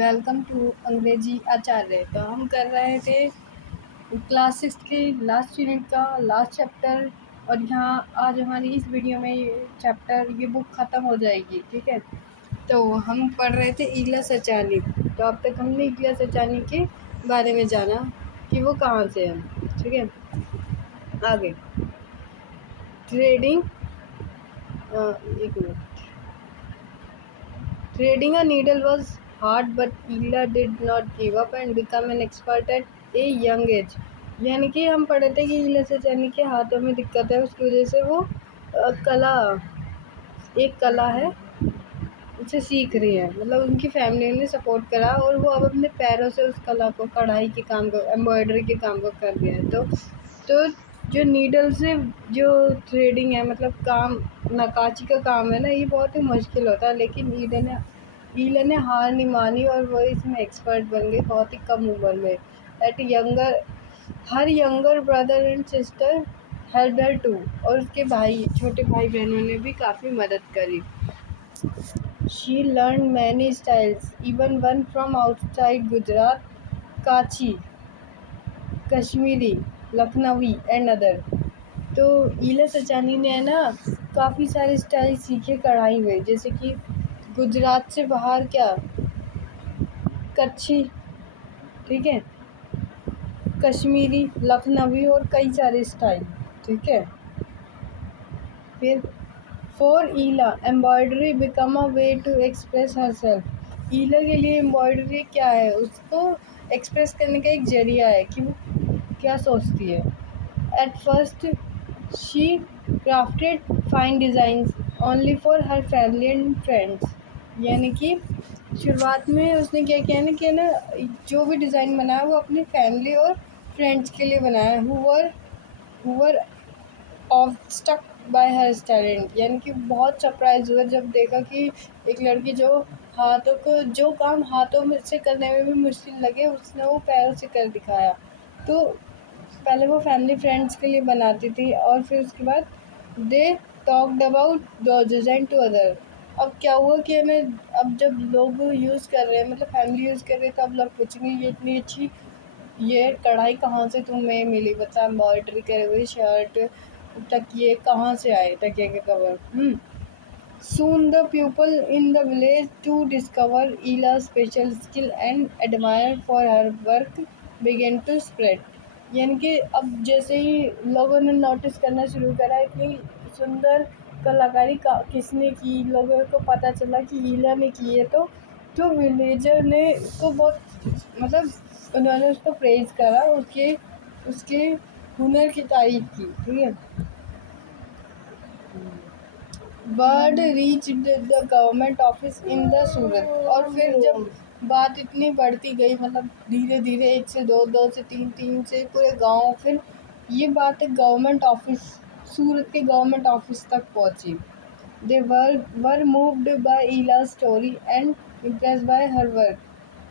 Welcome to अंग्रेजी आचार्य। तो हम कर रहे थे क्लास 6 के लास्ट यूनिट का लास्ट चैप्टर। और यहाँ आज हमारी इस वीडियो में ये बुक ख़त्म हो जाएगी। ठीक है, तो हम पढ़ रहे थे ईला सचानी। तो अब तक हमने ईला सचानी के बारे में जाना कि वो कहाँ से है। ठीक है, आगे ट्रेडिंग एक minute. Threading a needle was hard, but Ela did not give up and become an expert at a young age. यानी कि हम पढ़े थे कि ईला सचानी के हाथों में दिक्कत है, उसकी वजह से वो एक कला है उसे सीख रही है। मतलब उनकी फैमिली ने सपोर्ट करा और वो अब अपने पैरों से उस कला को, कढ़ाई के काम को, एम्ब्रॉयडरी के काम को कर रही है। तो जो नीडल से जो थ्रेडिंग है, मतलब काम, नक्काशी का काम है ना, ये बहुत ही मुश्किल होता है। लेकिन ईला ने हार नहीं मानी और वो इसमें एक्सपर्ट बन गई बहुत ही कम उम्र में। Her younger brother and sister helped her to, और उसके छोटे भाई बहनों ने भी काफ़ी मदद करी। She learned many styles, even one from outside Gujarat: Kachi, Kashmiri, Lakhnavi and other. तो ईला सचानी ने है ना काफ़ी सारे स्टाइल सीखे कढ़ाई में, जैसे कि गुजरात से बाहर क्या कच्छी, ठीक है, कश्मीरी, लखनवी और कई सारे स्टाइल। ठीक है, फिर for Ila embroidery become a way to express herself. Ila के लिए एम्ब्रॉयडरी क्या है, उसको एक्सप्रेस करने का एक जरिया है कि वो क्या सोचती है। At first she crafted fine designs only for her family and friends. यानी कि शुरुआत में उसने क्या किया ना जो भी डिज़ाइन बनाया वो अपनी फैमिली और फ्रेंड्स के लिए बनाया, who were awestruck by her talent. यानी कि बहुत सरप्राइज हुआ जब देखा कि एक लड़की जो काम हाथों में से करने में भी मुश्किल लगे, उसने वो पैरों से कर दिखाया। तो पहले वो फैमिली फ्रेंड्स के लिए बनाती थी और फिर उसके बाद they talked about the design to other. अब क्या हुआ कि अब जब लोग यूज़ कर रहे हैं, मतलब फैमिली यूज़ कर रहे हैं, तो अब लोग पूछेंगे ये इतनी अच्छी ये कढ़ाई कहाँ से तुम्हें मिली, बता, एम्ब्रॉयडरी करे हुए शर्ट, तकिए कहाँ से आए, तकिए के cover. Soon the people in the village to discover Ela's special skill and admire for her work began to spread। यानी कि अब जैसे ही लोगों ने नोटिस करना शुरू करा इतनी सुंदर कलाकारी किसने की, लोगों को पता चला कि ईला ने की है, तो विलेजर ने उसको बहुत, मतलब उन्होंने उसको प्रेज करा, उसके हुनर की तारीफ की। ठीक है, word reach the government office in the Surat. और फिर जब बात इतनी बढ़ती गई, मतलब धीरे धीरे 1 से 2, 2 से 3, 3 से पूरे गांव, फिर ये बात गवर्नमेंट ऑफिस, सूरत के गवर्नमेंट ऑफिस तक पहुंची। They were moved by Ila story and impressed by her work.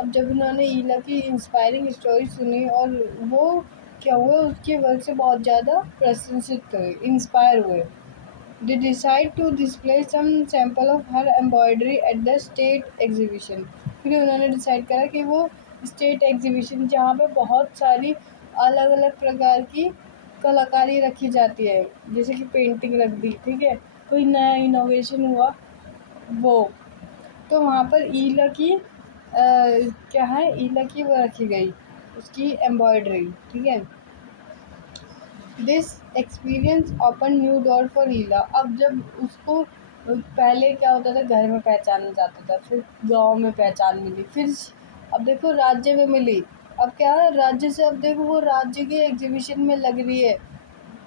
अब जब उन्होंने ईला की इंस्पायरिंग स्टोरी सुनी और वो क्या हुआ, उसके वर्क से बहुत ज़्यादा प्रशंसित हुए, इंस्पायर हुए। They decide to display some sample of her embroidery at the state exhibition। फिर उन्होंने डिसाइड करा कि वो स्टेट एग्जीबिशन, जहाँ पे बहुत सारी अलग अलग प्रकार की कलाकारी रखी जाती है, जैसे कि पेंटिंग रख दी, ठीक है, कोई नया इनोवेशन हुआ वो, तो वहाँ पर ईला की क्या है, ईला की वो रखी गई, उसकी एम्ब्रॉयडरी। ठीक है, this experience open new door for Ila. अब जब उसको, पहले क्या होता था, घर में पहचाना जाता था, फिर गांव में पहचान मिली, फिर अब देखो राज्य में मिली। अब क्या है, राज्य से अब देखो वो राज्य के एग्जीबिशन में लग रही है,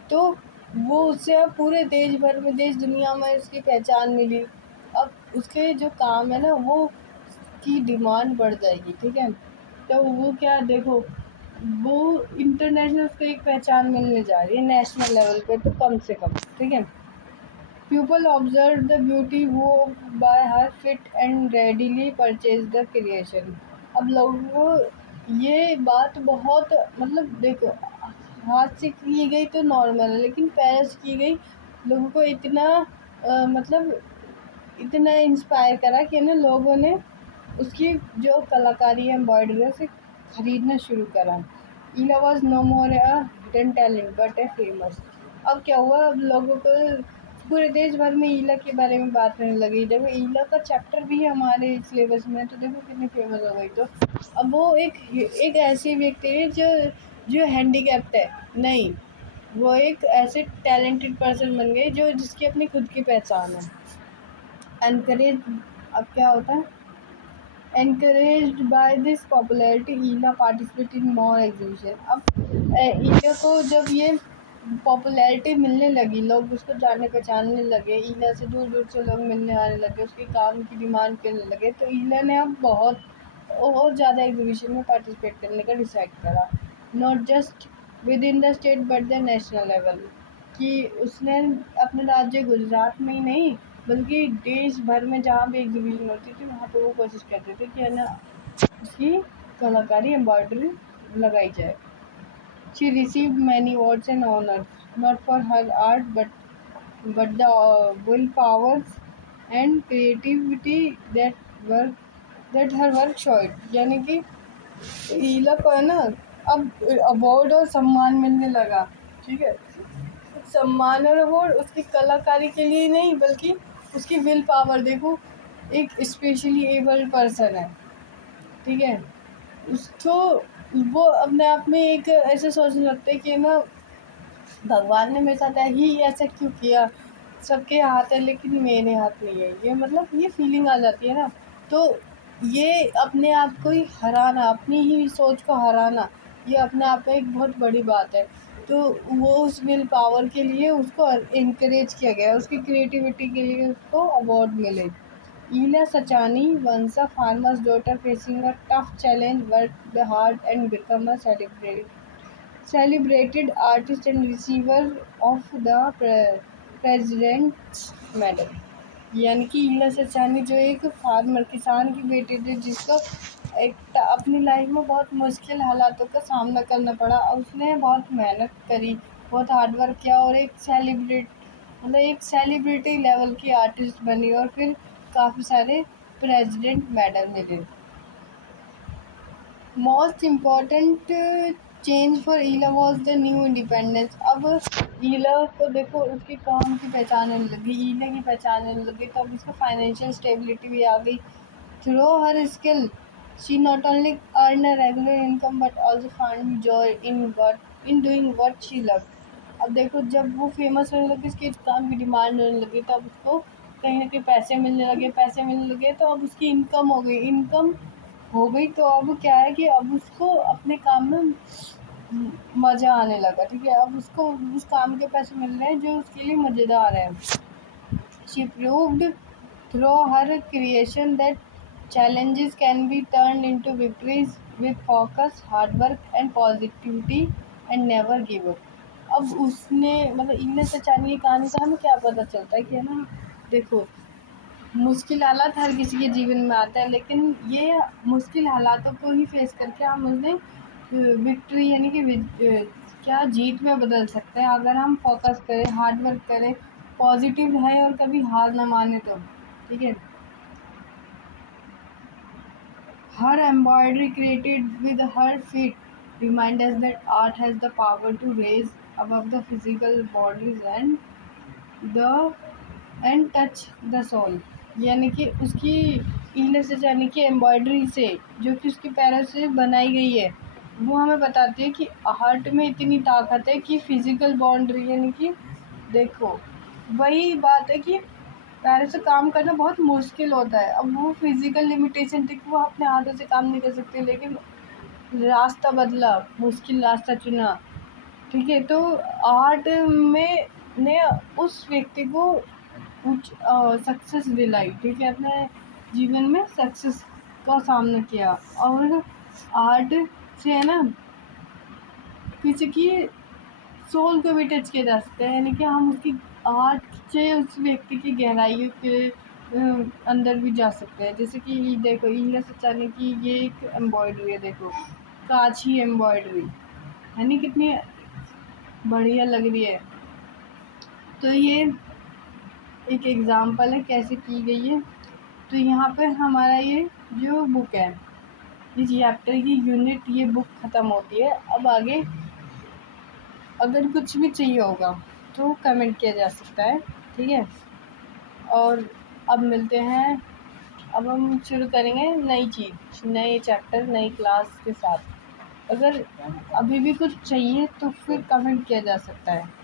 तो वो उससे अब पूरे देश भर में, देश दुनिया में उसकी पहचान मिली। अब उसके जो काम है ना वो की डिमांड बढ़ जाएगी। ठीक है, तो वो क्या, देखो वो इंटरनेशनल उसको एक पहचान मिलने जा रही है, नेशनल लेवल पे तो कम से कम। ठीक है, पीपल ऑब्जर्व द ब्यूटी वो bye her fit and readily purchase the creation. अब लोगों को ये बात बहुत, मतलब देखो हाथ से की गई तो नॉर्मल है, लेकिन पैर से की गई लोगों को इतना मतलब इतना इंस्पायर करा कि ना लोगों ने उसकी जो कलाकारी है एम्ब्रॉयडरी से खरीदना शुरू करा। Ila was no more a hidden talent but a famous. अब क्या हुआ, अब लोगों को पूरे देश भर में ईला के बारे में बात करने लगी। जब ईला का चैप्टर भी है हमारे सिलेबस में तो देखो कितनी फेमस हो गई। तो अब वो एक ऐसी व्यक्ति है जो जो हैंडीकैप्ड है नहीं, वो एक ऐसे टैलेंटेड पर्सन बन गई जो जिसकी अपनी खुद की पहचान है। एनकरेज, अब क्या होता है, encouraged by this popularity Ila participate in more exhibition। अब ईला को जब ये पॉपुलैरिटी मिलने लगी, लोग उसको जानने पहचानने लगे, ईला से दूर दूर से लोग मिलने आने लगे, उसके काम की डिमांड करने लगे, तो ईला ने अब बहुत और ज़्यादा एग्जीबिशन में पार्टिसिपेट करने का डिसाइड करा। Not just with in the state but the national level, कि उसने अपने राज्य गुजरात में ही नहीं बल्कि देश भर में जहाँ भी एग्जीबिशन होती थी वहाँ पे वो कोशिश करते थे कि है ना उसकी कलाकारी एम्ब्रॉयडरी लगाई जाए। She receive many awards and honours not for her art but the will powers and creativity that her work showed. यानी कि ईला को है ना अब अवार्ड और सम्मान मिलने लगा। ठीक है, सम्मान और अवार्ड उसकी कलाकारी के लिए नहीं बल्कि उसकी विल पावर। देखो एक स्पेशली एबल्ड पर्सन है, ठीक है, उसको वो अपने आप में एक ऐसे सोचने लगते हैं कि ना भगवान ने मेरे साथ ही ऐसा क्यों किया, सबके हाथ है लेकिन मेरे हाथ नहीं है, ये मतलब ये फीलिंग आ जाती है ना। तो ये अपने आप को ही हराना, अपनी ही सोच को हराना, ये अपने आप में एक बहुत बड़ी बात है। तो वो उस विल पावर के लिए उसको इनकरेज किया गया, उसकी क्रिएटिविटी के लिए उसको अवार्ड मिले। ईला Sachani once a farmer's daughter facing a tough challenge worked hard and become a celebrated artist and receiver of the president's medal। यानी कि ईला सचानी जो एक फार्मर किसान की बेटी थी जिसको एक अपनी लाइफ में बहुत मुश्किल हालातों का सामना करना पड़ा, उसने बहुत मेहनत करी, बहुत हार्ड वर्क किया और एक सेलिब्रिटी लेवल की आर्टिस्ट बनी और फिर काफ़ी सारे प्रेसिडेंट मेडल मिले। Most important change for Ila was the new independence. अब ईला को देखो उसके काम की पहचान होने लगी, ईला की पहचान होने लगी, तो अब उसको फाइनेंशियल स्टेबिलिटी भी आ गई। Through her skill she not only earn a regular income but also found joy in doing what she love. अब देखो जब वो फेमस होने लगी, उसके काम की डिमांड होने लगी, तो अब उसको कहीं ना कहीं पैसे मिलने लगे, तो अब उसकी इनकम हो गई। तो अब क्या है कि अब उसको अपने काम में मज़ा आने लगा। ठीक है, अब उसको उस काम के पैसे मिल रहे हैं जो उसके लिए मज़ेदार है। She proved through her creation that challenges can be turned into victories with focus, hard work and positivity and never give up। अब उसने मतलब ईला सचानी की कहानी से हमें क्या पता चलता है कि है ना, देखो मुश्किल हालात हर किसी के जीवन में आता है, लेकिन ये मुश्किल हालातों को ही फेस करके हम उसने विक्ट्री यानी कि क्या जीत में बदल सकते हैं अगर हम फोकस करें, हार्ड वर्क करें, पॉजिटिव रहें और कभी हार ना माने तो। ठीक है, her embroidery created with her feet remind us that art has the power to raise above the physical bodies the touch the soul। यानी कि उसकी ईले से यानी कि एम्ब्रॉयडरी से जो कि उसके पैरों से बनाई गई है वो हमें बताती है कि आर्ट में इतनी ताकत है कि फिजिकल बाउंड्री यानी कि देखो वही बात है कि पैरों से काम करना बहुत मुश्किल होता है। अब वो फिजिकल लिमिटेशन थी कि वो अपने हाथों से काम नहीं कर सकते, लेकिन रास्ता बदला, मुश्किल रास्ता चुना। ठीक है, तो आर्ट में ने उस व्यक्ति को कुछ सक्सेस दिलाई। ठीक है, अपने जीवन में सक्सेस का सामना किया। और आर्ट से है ना किसी की सोल को भी टच किया जा सकता है, यानी कि हम उसकी आर्ट से उस व्यक्ति की गहराइयों के अंदर भी जा सकते हैं। जैसे कि देखो ईला सचानी की ये एक एम्ब्रॉयडरी है, देखो कांची एम्ब्रॉयडरी यानी कितनी बढ़िया लग रही है। तो ये एक एग्जाम्पल है कैसे की गई है। तो यहाँ पे हमारा ये जो बुक है, इस चैप्टर की यूनिट ये बुक ख़त्म होती है। अब आगे अगर कुछ भी चाहिए होगा तो कमेंट किया जा सकता है, ठीक है। और अब मिलते हैं, अब हम शुरू करेंगे नई चीज़, नए चैप्टर, नई क्लास के साथ। अगर अभी भी कुछ चाहिए तो फिर कमेंट किया जा सकता है।